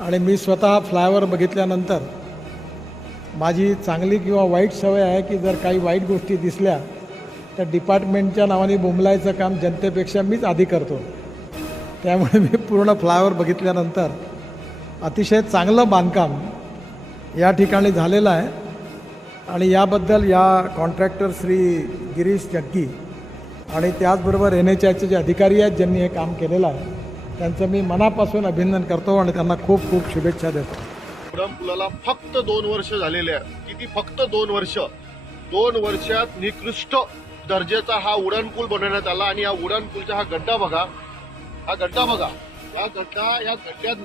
आणि मी स्वतः फ्लायवर बघितल्यानंतर माझी चांगली किंवा वाईट सवय आहे की जर काही वाईट गोष्टी दिसल्या तर डिपार्टमेंटच्या नावाने बोंबलायचं काम जनतेपेक्षा मीच आधी करतो. त्यामुळे मी पूर्ण फ्लायवर बघितल्यानंतर अतिशय चांगलं बांधकाम या ठिकाणी झालेलं आहे. आणि याबद्दल या कॉन्ट्रॅक्टर श्री गिरीश जग्गी आणि त्याचबरोबर एन एच आयचे जे अधिकारी आहेत ज्यांनी हे काम केलेलं आहे त्यांचं मी मनापासून अभिनंदन करतो आणि त्यांना खूप खूप शुभेच्छा देतो. उड्डाण पुलाला फक्त दोन वर्ष झालेले आहे किती फक्त दोन वर्ष? दोन वर्षात निकृष्ट दर्जाचा हा उड्डाण पूल बनवण्यात आला आणि या उड्डाण पूलचा हा गड्डा बघा. हा गड्डा बघा. हा गड्डा या गड्ड्यात